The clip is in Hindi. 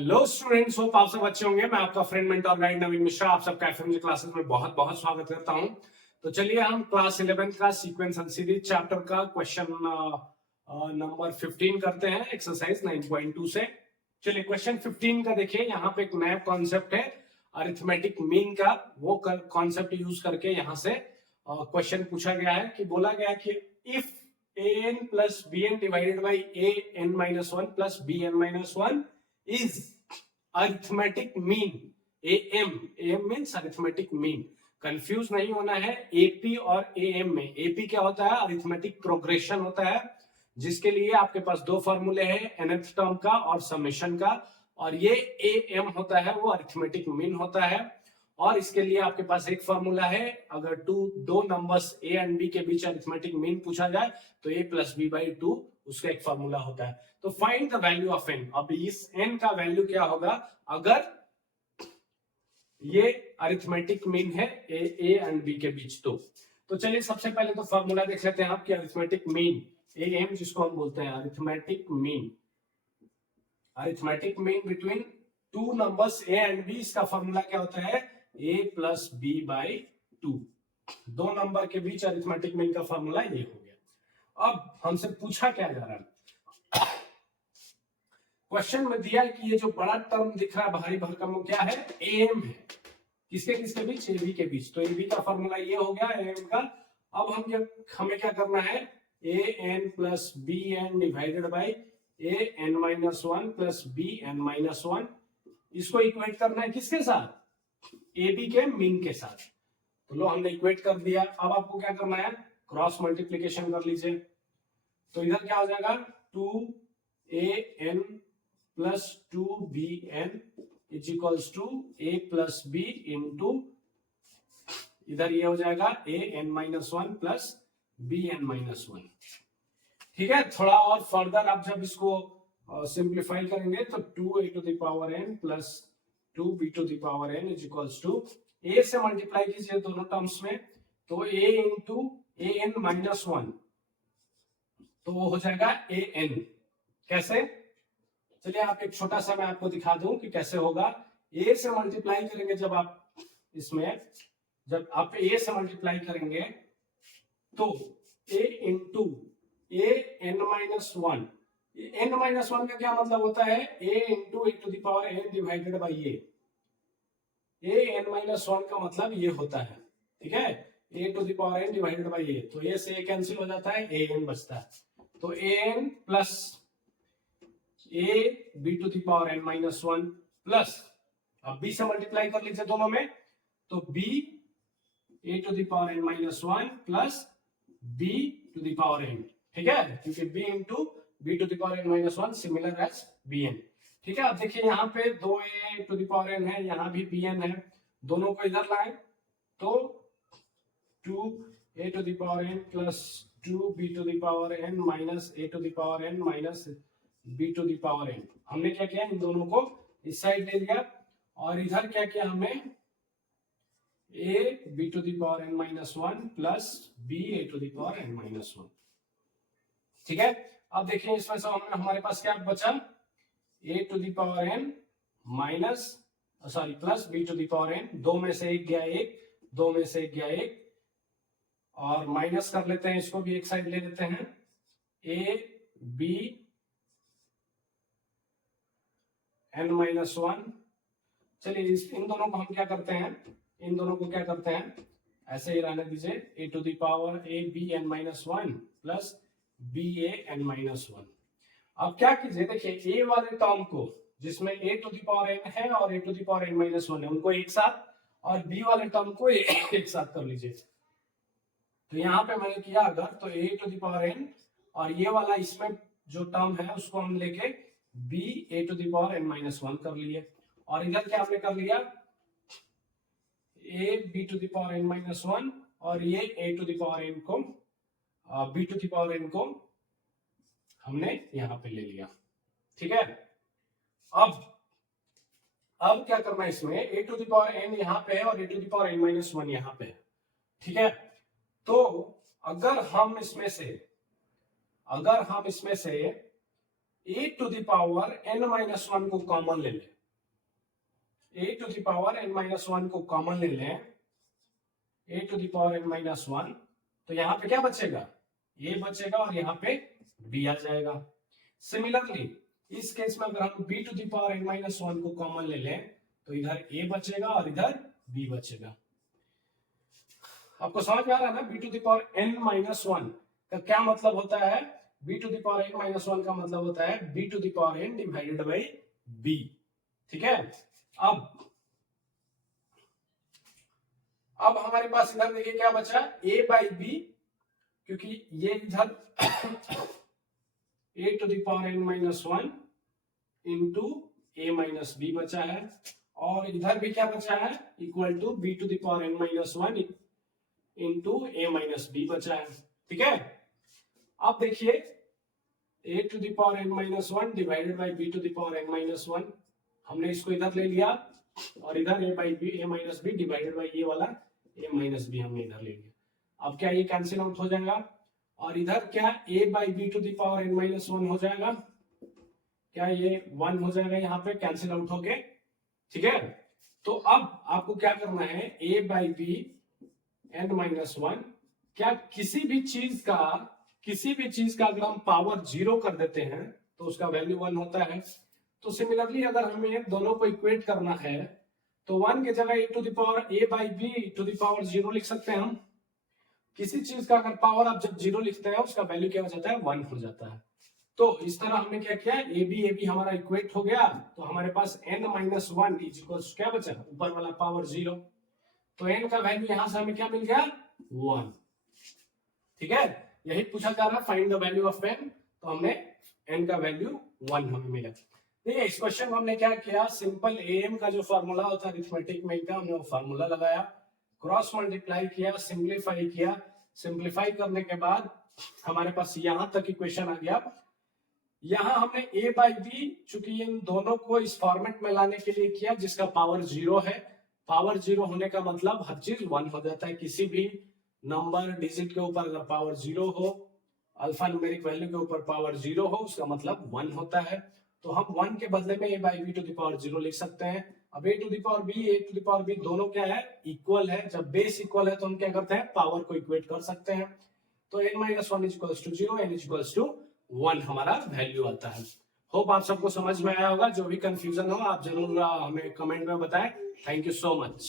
हेलो स्टूडेंट्स, होप आप सब अच्छे होंगे। मैं आपका फ्रेंड मेंटर गाइड नवीन मिश्रा आप सबका एफएमजी क्लासेस में बहुत बहुत स्वागत करता हूं। तो चलिए हम क्लास 11 का सीक्वेंस एंड सीरीज चैप्टर का क्वेश्चन नंबर 15 करते हैं एक्सरसाइज 9.2 से। चलिए क्वेश्चन 15 का देखिए, यहाँ पे एक नया कॉन्सेप्ट है अरिथमेटिक मीन का। वो कॉन्सेप्ट यूज करके यहाँ से क्वेश्चन पूछा गया है कि बोला गया है कि if an plus bn divided by an minus 1 plus bn minus 1 is arithmetic mean am means arithmetic mean। Confuse नहीं होना है एपी और एएम में। एपी क्या होता है? अरिथमेटिक प्रोग्रेशन होता है, जिसके लिए आपके पास दो फॉर्मूले हैं, nth टर्म का और समेशन का। और ये एएम होता है वो अरिथमेटिक मीन होता है। और इसके लिए आपके पास एक फॉर्मूला है, अगर दो नंबर्स ए एंड बी के बीच अरिथमेटिक मीन पूछा जाए तो ए प्लस बी बाई 2 उसका एक फॉर्मूला होता है। तो find the value of N. अब इस एन का वैल्यू क्या होगा अगर ये अरिथमेटिक मीन है ए एंड बी के बीच। तो चलिए सबसे पहले तो फॉर्मूला देख लेते हैं आपकी अरिथमेटिक मीन ए एम, जिसको हम बोलते हैं arithmetic mean. Arithmetic mean between two numbers A and B, इसका फॉर्मूला क्या होता है? a plus B by 2। दो नंबर के बीच अरिथमेटिक मीन का फॉर्मूला ये हो गया। अब हमसे पूछा क्या जा रहा है, क्वेश्चन में दिया है कि ये जो बड़ा टर्म दिख रहा है भारी भरकम, वो क्या है? एम है। किसके किसके बीच? ए बी के बीच। तो ए बी का फॉर्मूला ये हो गया एम का। अब हमें क्या करना है? A n plus b n divided by a N minus 1 plus b n minus 1। इसको इक्वेट करना है किसके साथ? ए बी के मीन के साथ। तो लो हमने इक्वेट कर दिया। अब आपको क्या करना है? क्रॉस मल्टीप्लीकेशन कर लीजिए। तो इधर क्या हो जाएगा? 2an plus 2bn is equals to a plus B into, इधर ये हो जाएगा an minus 1 plus bn minus 1। ठीक है, थोड़ा और फर्दर आप जब इसको सिंप्लीफाई करेंगे तो 2a to the power n plus 2b to the power n is equals to, a से मल्टीप्लाई कीजिए दोनों टर्म्स में, तो a into A N minus 1, तो वो हो जाएगा ए एन। कैसे? चलिए आप एक छोटा सा मैं आपको दिखा दूं कि कैसे होगा। a से मल्टीप्लाई करेंगे जब आप इसमें, जब आप a से मल्टीप्लाई करेंगे तो a into A N minus 1। N minus 1 का क्या मतलब होता है? a into a to the power n divided by a N minus 1 का मतलब ये होता है। ठीक है, a to the power n divided by a, तो a से a कैंसिल हो जाता है, ए एन बचता है। तो a n plus a b to the power n minus 1 plus, अब b से मल्टीप्लाई कर लीजिए दोनों में, तो b a to the power n minus 1 plus b to the power n। ठीक है, क्योंकि b into b to the power n minus 1 similar as bn। ठीक है, अब देखिए यहाँ पे 2a to the power n है, यहाँ भी bn है, दोनों को इधर लाए तो 2a to the power n plus 2b to the power n minus a to the power n minus b to the power n। हमने क्या किया? इन दोनों को इस साइड ले लिया और इधर क्या किया हमने? a b to the power n minus 1 plus b a to the power n minus 1। ठीक है, अब देखिए इसमें से हमारे पास क्या बचा? a to the power n minus plus b to the power n। दो में से एक गया एक, दो में से एक गया एक, और माइनस कर लेते हैं, इसको भी एक साइड ले लेते हैं। a b n minus 1। चलिए इन दोनों को हम क्या करते हैं? इन दोनों को क्या करते हैं? ऐसे ही रहने दीजिए, a to the power a b n minus 1 plus b a n minus 1। अब क्या कीजिए, देखिए a वाले टर्म को, जिसमें a to the power n है और a to the power n minus 1 है, उनको एक साथ, और b वाले टर्म को एक साथ कर लीजिए। तो यहाँ पे मैंने किया अगर, तो a to the power n और ये वाला इसमें जो टर्म है उसको हम लेके b a to the power n minus 1 कर लिए, और इधर क्या हमने कर लिया? a b to the power n minus 1 और ये a to the power n को b to the power n को हमने यहाँ पे ले लिया। ठीक है, अब क्या करना है इसमें? a to the power n यहाँ पे है और a to the power n minus 1 यहाँ पे है। ठीक है, तो अगर हम इसमें से a to the power n minus one को कॉमन ले लें, a to the power n minus one को कॉमन ले लें, a to the power n minus one, तो यहाँ पे क्या बचेगा, a बचेगा और यहाँ पे b आ जाएगा। सिमिलरली इस केस में अगर हम b to the power n minus one को कॉमन ले लें तो इधर a बचेगा और इधर b बचेगा। आपको समझ में आ रहा है ना, b to the power n minus one का क्या मतलब होता है, b to the power n minus one का मतलब होता है b to the power n divided by b। ठीक है, अब हमारे पास इधर देखिए क्या बचा, a बाई बी, क्योंकि ये इधर a to the power n minus one into a minus B बचा है, और इधर भी क्या बचा है, equal to b to the power n minus one into a minus B बचा है। ठीक है, अब देखिए a to the power n minus one divided by b to the power n minus one, हमने इसको इधर ले लिया और इधर a by B, a minus B divided by ये वाला a माइनस बी हमने इधर ले लिया। अब क्या ये कैंसिल आउट हो जाएगा, और इधर क्या a by B to the power n minus one हो जाएगा, क्या ये 1 हो जाएगा यहाँ पे कैंसिल आउट होके। ठीक है, तो अब आपको क्या करना है, a by B n minus one, क्या किसी भी चीज का अगर हम पावर जीरो कर देते हैं तो उसका वैल्यू 1 होता है। तो सिमिलरली अगर हमें दोनों को इक्वेट करना है तो 1 की जगह a to the power a by B to the power zero लिख सकते हैं हम। किसी चीज का अगर पावर आप जब जीरो लिखते हैं उसका वैल्यू क्या हो जाता है, 1 हो जाता है। तो इस तरह हमने क्या किया, ए बी हमारा इक्वेट हो गया, तो हमारे पास n minus one is equals क्या बचा, ऊपर वाला पावर जीरो, तो n का वैल्यू यहां से हमें क्या मिल गया, 1। ठीक है, यही पूछा जा रहा है, find the value of n, तो हमने n का वैल्यू 1 हमें मिला। देखिए इस क्वेश्चन में हमने क्या किया, सिंपल am का जो फॉर्मूला होता है अरिथमेटिक में का, हमने वो फॉर्मूला लगाया, क्रॉस मल्टीप्लाई किया, सिंप्लीफाई किया, सिंप्लीफाई करने के बाद हमारे पास यहां तक इक्वेशन आ गया। यहां हमने a बाई बी, चूंकि इन दोनों को इस फॉर्मेट में लाने के लिए किया जिसका पावर जीरो है, पावर जीरो होने का मतलब हर चीज 1 हो जाता है। किसी भी नंबर डिजिट के ऊपर अगर पावर जीरो हो, अल्फा न्यूमेरिक वैल्यू के ऊपर पावर जीरो हो, उसका मतलब 1 होता है। तो हम 1 के बदले में a by B to the power zero लिख सकते हैं। अब a to the power B, a to the power B दोनों क्या है, इक्वल है। जब बेस इक्वल है तो हम क्या करते हैं, पावर को इक्वेट कर सकते हैं। तो n minus one is equals to zero, n is equals to 1 हमारा वैल्यू आता है। होप आप सबको समझ में आया होगा। जो भी कंफ्यूजन हो आप जरूर हमें कमेंट में बताएं। Thank you so much.